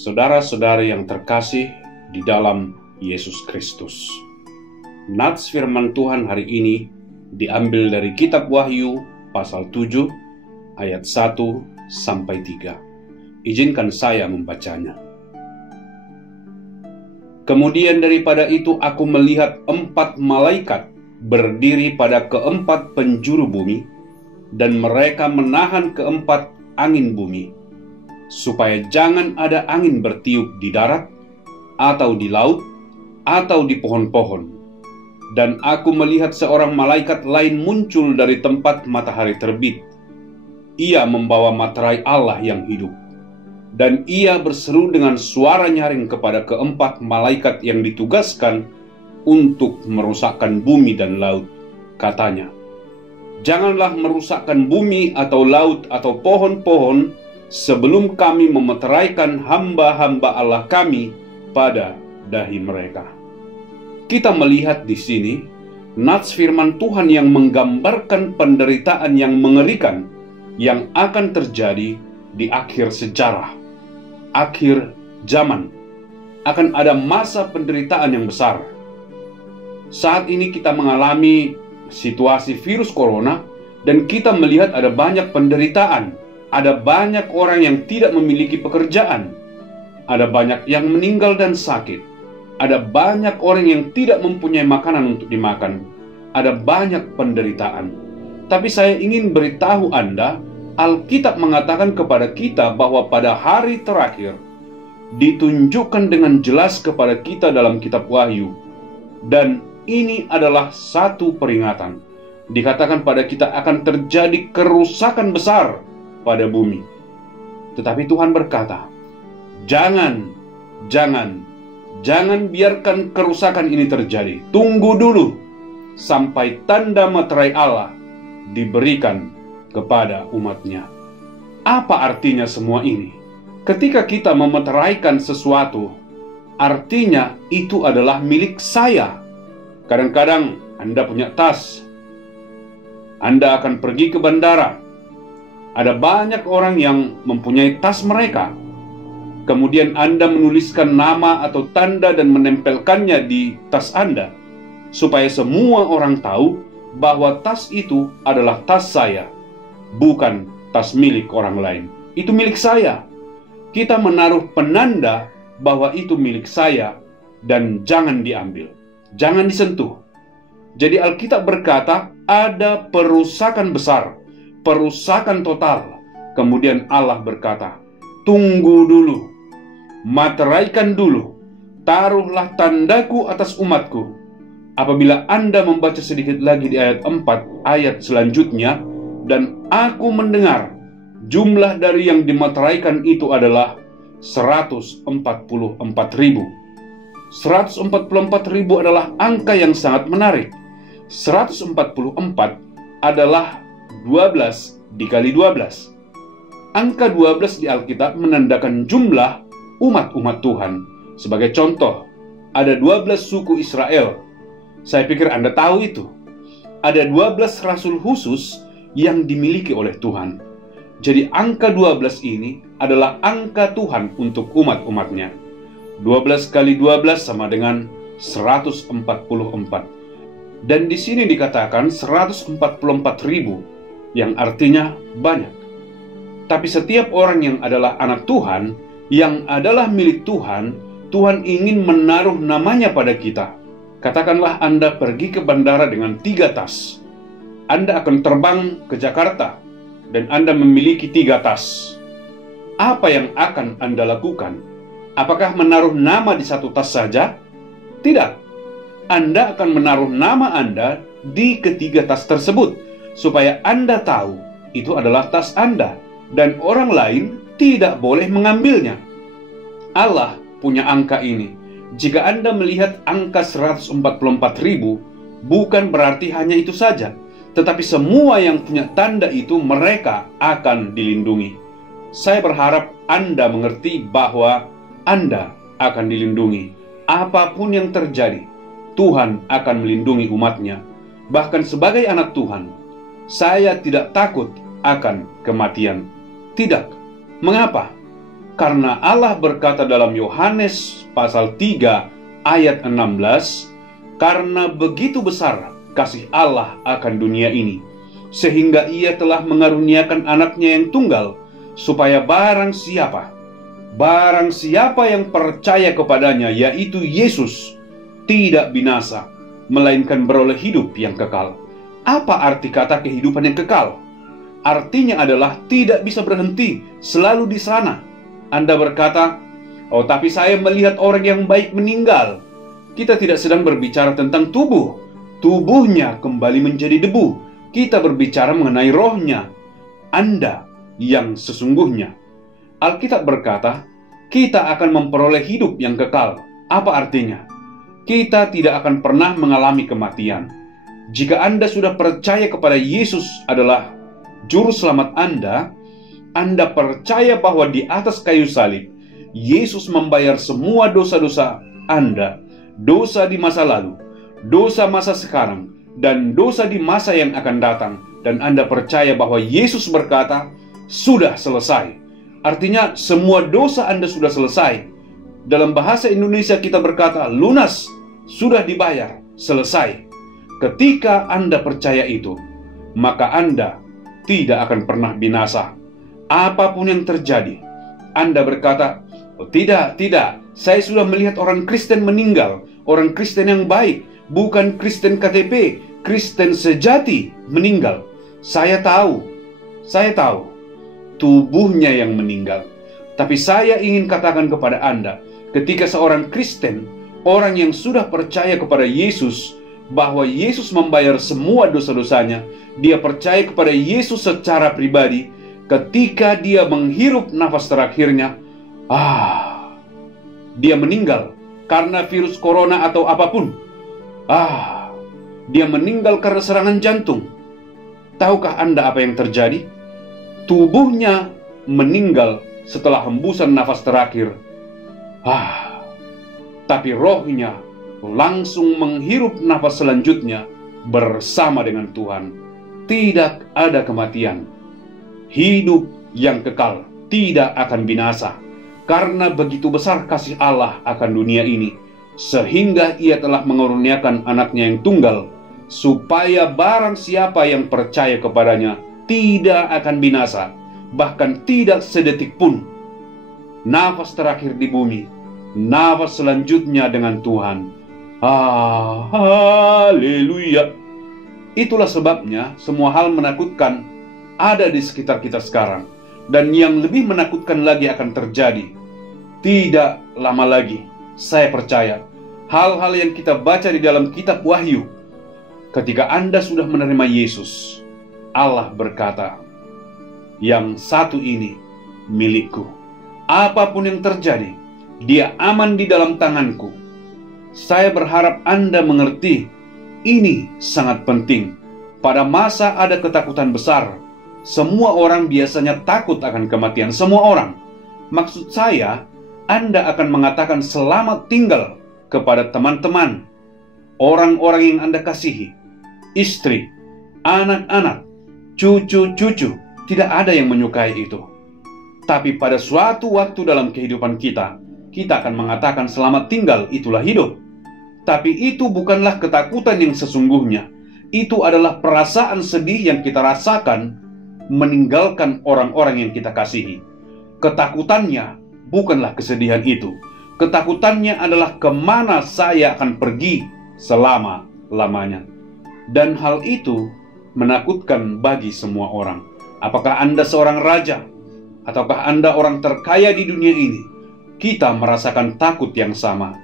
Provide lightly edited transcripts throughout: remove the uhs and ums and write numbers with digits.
saudara-saudari yang terkasih di dalam Yesus Kristus. Nats firman Tuhan hari ini diambil dari kitab Wahyu pasal 7 ayat 1 sampai 3. Izinkan saya membacanya. Kemudian daripada itu aku melihat 4 malaikat berdiri pada keempat penjuru bumi, dan mereka menahan keempat angin bumi, supaya jangan ada angin bertiup di darat, atau di laut, atau di pohon-pohon. Dan aku melihat seorang malaikat lain muncul dari tempat matahari terbit. Ia membawa materai Allah yang hidup. Dan ia berseru dengan suara nyaring kepada keempat malaikat yang ditugaskan untuk merusakkan bumi dan laut. Katanya, janganlah merusakkan bumi atau laut atau pohon-pohon sebelum kami memeteraikan hamba-hamba Allah kami pada dahi mereka. Kita melihat di sini nats firman Tuhan yang menggambarkan penderitaan yang mengerikan yang akan terjadi di akhir sejarah, akhir zaman. Akan ada masa penderitaan yang besar. Saat ini kita mengalami situasi virus corona, dan kita melihat ada banyak penderitaan. Ada banyak orang yang tidak memiliki pekerjaan. Ada banyak yang meninggal dan sakit. Ada banyak orang yang tidak mempunyai makanan untuk dimakan. Ada banyak penderitaan. Tapi saya ingin beritahu Anda, Alkitab mengatakan kepada kita bahwa pada hari terakhir ditunjukkan dengan jelas kepada kita dalam kitab Wahyu. Dan ini adalah satu peringatan. Dikatakan pada kita akan terjadi kerusakan besar pada bumi. Tetapi Tuhan berkata, jangan biarkan kerusakan ini terjadi. Tunggu dulu sampai tanda materai Allah diberikan kepada umatnya. Apa artinya semua ini? Ketika kita memeteraikan sesuatu, artinya itu adalah milik saya. Kadang-kadang Anda punya tas, Anda akan pergi ke bandara. Ada banyak orang yang mempunyai tas mereka. Kemudian Anda menuliskan nama atau tanda dan menempelkannya di tas Anda, supaya semua orang tahu bahwa tas itu adalah tas saya, bukan tas milik orang lain. Itu milik saya. Kita menaruh penanda bahwa itu milik saya dan jangan diambil, jangan disentuh. Jadi Alkitab berkata ada perusakan besar, perusakan total. Kemudian Allah berkata, tunggu dulu, materaikan dulu, taruhlah tandaku atas umatku. Apabila Anda membaca sedikit lagi di ayat 4, ayat selanjutnya, dan aku mendengar jumlah dari yang dimateraikan itu adalah 144.000. 144.000 adalah angka yang sangat menarik. 144 adalah 12 dikali 12. Angka 12 di Alkitab menandakan jumlah umat-umat Tuhan. Sebagai contoh, ada 12 suku Israel. Saya pikir Anda tahu itu. Ada 12 rasul khusus yang dimiliki oleh Tuhan. Jadi angka 12 ini adalah angka Tuhan untuk umat-umatnya. 12 kali 12 sama dengan 144. Dan di sini dikatakan 144.000, yang artinya banyak. Tapi setiap orang yang adalah anak Tuhan, yang adalah milik Tuhan, Tuhan ingin menaruh namanya pada kita. Katakanlah Anda pergi ke bandara dengan 3 tas. Anda akan terbang ke Jakarta, dan Anda memiliki 3 tas. Apa yang akan Anda lakukan? Apakah menaruh nama di satu tas saja? Tidak. Anda akan menaruh nama Anda di ketiga tas tersebut, supaya Anda tahu itu adalah tas Anda, dan orang lain tidak boleh mengambilnya. Allah punya angka ini. Jika Anda melihat angka 144.000, bukan berarti hanya itu saja, tetapi semua yang punya tanda itu mereka akan dilindungi. Saya berharap Anda mengerti bahwa Anda akan dilindungi. Apapun yang terjadi, Tuhan akan melindungi umatnya. Bahkan sebagai anak Tuhan, saya tidak takut akan kematian. Tidak. Mengapa? Karena Allah berkata dalam Yohanes pasal 3 ayat 16, "Karena begitu besar kasih Allah akan dunia ini, sehingga Ia telah mengaruniakan anaknya yang tunggal, supaya barang siapa yang percaya kepadanya, yaitu Yesus, tidak binasa, melainkan beroleh hidup yang kekal." Apa arti kata kehidupan yang kekal? Artinya adalah tidak bisa berhenti, selalu di sana. Anda berkata, "Oh, tapi saya melihat orang yang baik meninggal." Kita tidak sedang berbicara tentang tubuh. Tubuhnya kembali menjadi debu. Kita berbicara mengenai rohnya, Anda yang sesungguhnya. Alkitab berkata, kita akan memperoleh hidup yang kekal. Apa artinya? Kita tidak akan pernah mengalami kematian. Jika Anda sudah percaya kepada Yesus adalah Juru Selamat Anda percaya bahwa di atas kayu salib, Yesus membayar semua dosa-dosa Anda, dosa di masa lalu, dosa masa sekarang, dan dosa di masa yang akan datang. Dan Anda percaya bahwa Yesus berkata, sudah selesai. Artinya semua dosa Anda sudah selesai. Dalam bahasa Indonesia kita berkata, lunas, sudah dibayar, selesai. Ketika Anda percaya itu, maka Anda tidak akan pernah binasa. Apapun yang terjadi, Anda berkata, "Oh, tidak, saya sudah melihat orang Kristen meninggal, orang Kristen yang baik, bukan Kristen KTP, Kristen sejati meninggal. Saya tahu, tubuhnya yang meninggal." Tapi saya ingin katakan kepada Anda, ketika seorang Kristen, orang yang sudah percaya kepada Yesus, bahwa Yesus membayar semua dosa-dosanya, dia percaya kepada Yesus secara pribadi. Ketika dia menghirup nafas terakhirnya, dia meninggal karena virus corona atau apapun. Dia meninggal karena serangan jantung. Tahukah Anda apa yang terjadi? Tubuhnya meninggal setelah hembusan nafas terakhir. Tapi rohnya langsung menghirup nafas selanjutnya bersama dengan Tuhan. Tidak ada kematian. Hidup yang kekal, tidak akan binasa. Karena begitu besar kasih Allah akan dunia ini, sehingga Ia telah mengaruniakan anaknya yang tunggal, supaya barang siapa yang percaya kepadanya tidak akan binasa, bahkan tidak sedetik pun. Nafas terakhir di bumi, nafas selanjutnya dengan Tuhan. Haleluya. Itulah sebabnya semua hal menakutkan ada di sekitar kita sekarang, dan yang lebih menakutkan lagi akan terjadi. Tidak lama lagi, saya percaya, hal-hal yang kita baca di dalam kitab Wahyu, ketika Anda sudah menerima Yesus, Allah berkata, "Yang satu ini milikku. Apapun yang terjadi, dia aman di dalam tanganku." Saya berharap Anda mengerti, ini sangat penting. Pada masa ada ketakutan besar, semua orang biasanya takut akan kematian. Semua orang. Maksud saya, Anda akan mengatakan selamat tinggal kepada teman-teman, orang-orang yang Anda kasihi, istri, anak-anak, cucu-cucu. Tidak ada yang menyukai itu. Tapi pada suatu waktu dalam kehidupan kita akan mengatakan selamat tinggal, itulah hidup. Tapi itu bukanlah ketakutan yang sesungguhnya. Itu adalah perasaan sedih yang kita rasakan meninggalkan orang-orang yang kita kasihi. Ketakutannya bukanlah kesedihan itu. Ketakutannya adalah kemana saya akan pergi selama-lamanya. Dan hal itu menakutkan bagi semua orang. Apakah Anda seorang raja? Ataukah Anda orang terkaya di dunia ini? Kita merasakan takut yang sama.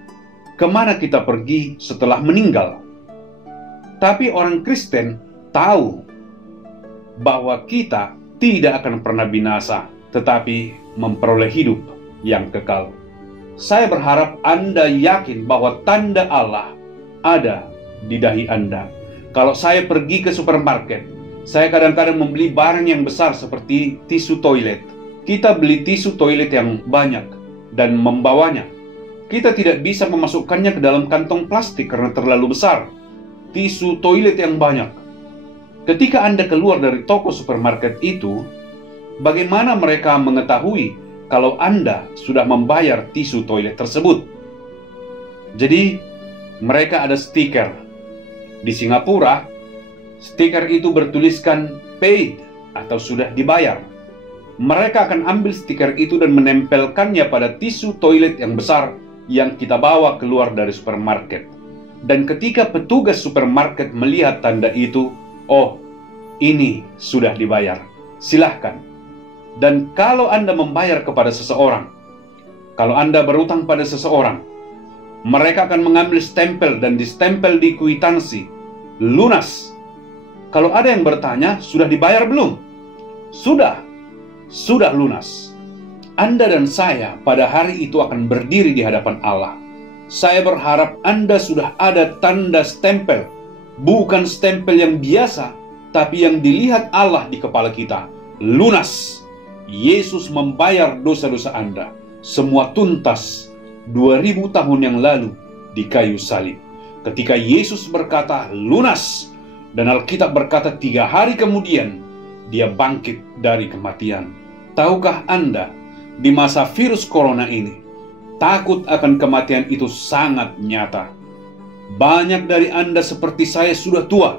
Kemana kita pergi setelah meninggal? Tapi orang Kristen tahu bahwa kita tidak akan pernah binasa, tetapi memperoleh hidup yang kekal. Saya berharap Anda yakin bahwa tanda Allah ada di dahi Anda. Kalau saya pergi ke supermarket, saya kadang-kadang membeli barang yang besar seperti tisu toilet. Kita beli tisu toilet yang banyak dan membawanya. Kita tidak bisa memasukkannya ke dalam kantong plastik karena terlalu besar. Tisu toilet yang banyak. Ketika Anda keluar dari toko supermarket itu, bagaimana mereka mengetahui kalau Anda sudah membayar tisu toilet tersebut. Jadi, mereka ada stiker. Di Singapura, stiker itu bertuliskan paid atau sudah dibayar. Mereka akan ambil stiker itu dan menempelkannya pada tisu toilet yang besar yang kita bawa keluar dari supermarket. Dan ketika petugas supermarket melihat tanda itu, oh, ini sudah dibayar, silahkan. Dan kalau Anda membayar kepada seseorang, kalau Anda berutang pada seseorang, mereka akan mengambil stempel dan distempel di kwitansi, lunas. Kalau ada yang bertanya, sudah dibayar belum? Sudah lunas. Anda dan saya pada hari itu akan berdiri di hadapan Allah. Saya berharap Anda sudah ada tanda stempel, bukan stempel yang biasa, tapi yang dilihat Allah di kepala kita. Lunas. Yesus membayar dosa-dosa Anda. Semua tuntas 2000 tahun yang lalu di kayu salib. Ketika Yesus berkata lunas, dan Alkitab berkata 3 hari kemudian Dia bangkit dari kematian. Tahukah Anda, di masa virus corona ini, takut akan kematian itu sangat nyata. Banyak dari Anda seperti saya sudah tua.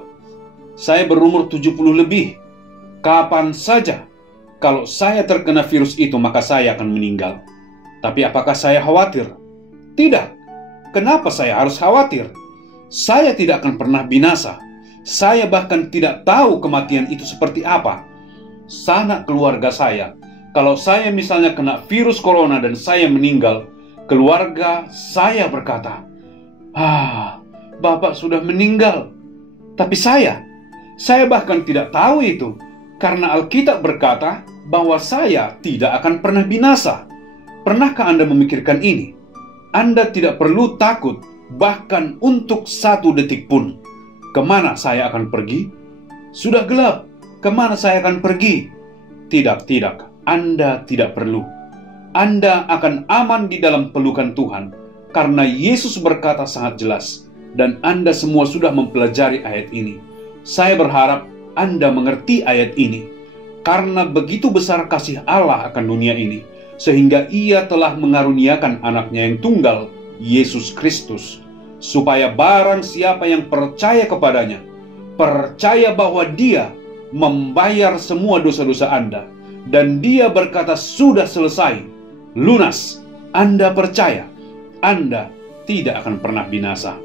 Saya berumur 70 lebih. Kapan saja kalau saya terkena virus itu, maka saya akan meninggal. Tapi apakah saya khawatir? Tidak. Kenapa saya harus khawatir? Saya tidak akan pernah binasa. Saya bahkan tidak tahu kematian itu seperti apa. Sanak keluarga saya, kalau saya misalnya kena virus corona dan saya meninggal, keluarga saya berkata, Bapak sudah meninggal. Tapi saya bahkan tidak tahu itu, karena Alkitab berkata bahwa saya tidak akan pernah binasa. Pernahkah Anda memikirkan ini? Anda tidak perlu takut, bahkan untuk 1 detik pun. Kemana saya akan pergi? Sudah gelap, kemana saya akan pergi? Tidak, Anda tidak perlu. Anda akan aman di dalam pelukan Tuhan, karena Yesus berkata sangat jelas, dan Anda semua sudah mempelajari ayat ini. Saya berharap Anda mengerti ayat ini, karena begitu besar kasih Allah akan dunia ini, sehingga Ia telah mengaruniakan anaknya yang tunggal, Yesus Kristus, supaya barang siapa yang percaya kepadanya, percaya bahwa Dia membayar semua dosa-dosa Anda, dan Dia berkata sudah selesai, lunas. Anda percaya, Anda tidak akan pernah binasa.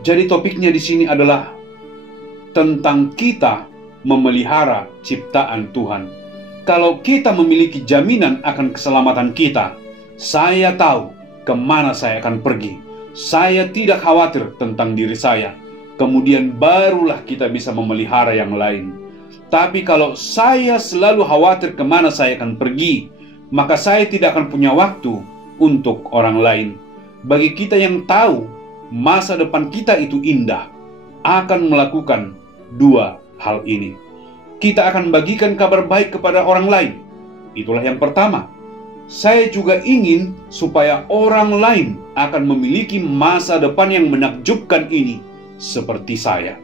Jadi topiknya di sini adalah tentang kita memelihara ciptaan Tuhan. Kalau kita memiliki jaminan akan keselamatan kita, saya tahu kemana saya akan pergi. Saya tidak khawatir tentang diri saya. Kemudian barulah kita bisa memelihara yang lain. Tapi kalau saya selalu khawatir kemana saya akan pergi, maka saya tidak akan punya waktu untuk orang lain. Bagi kita yang tahu masa depan kita itu indah, akan melakukan 2 hal ini. Kita akan bagikan kabar baik kepada orang lain. Itulah yang pertama. Saya juga ingin supaya orang lain akan memiliki masa depan yang menakjubkan ini seperti saya.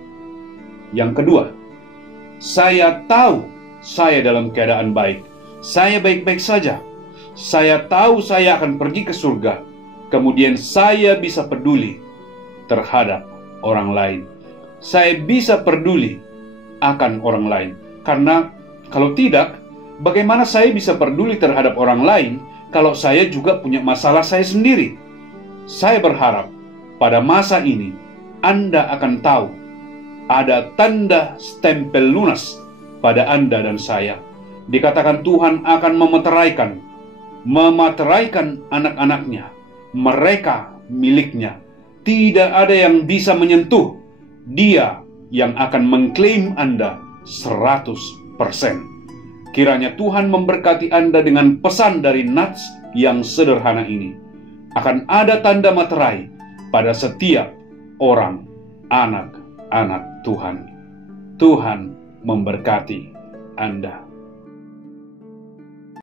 Yang kedua, saya tahu saya dalam keadaan baik. Saya baik-baik saja. Saya tahu saya akan pergi ke surga. Kemudian saya bisa peduli terhadap orang lain. Saya bisa peduli akan orang lain. Karena kalau tidak, bagaimana saya bisa peduli terhadap orang lain kalau saya juga punya masalah saya sendiri? Saya berharap pada masa ini Anda akan tahu ada tanda stempel lunas pada Anda dan saya. Dikatakan Tuhan akan memateraikan anak-anaknya. Mereka miliknya. Tidak ada yang bisa menyentuh. Dia yang akan mengklaim Anda 100%. Kiranya Tuhan memberkati Anda dengan pesan dari nats yang sederhana ini. Akan ada tanda materai pada setiap orang, anak-anak Tuhan. Tuhan memberkati Anda.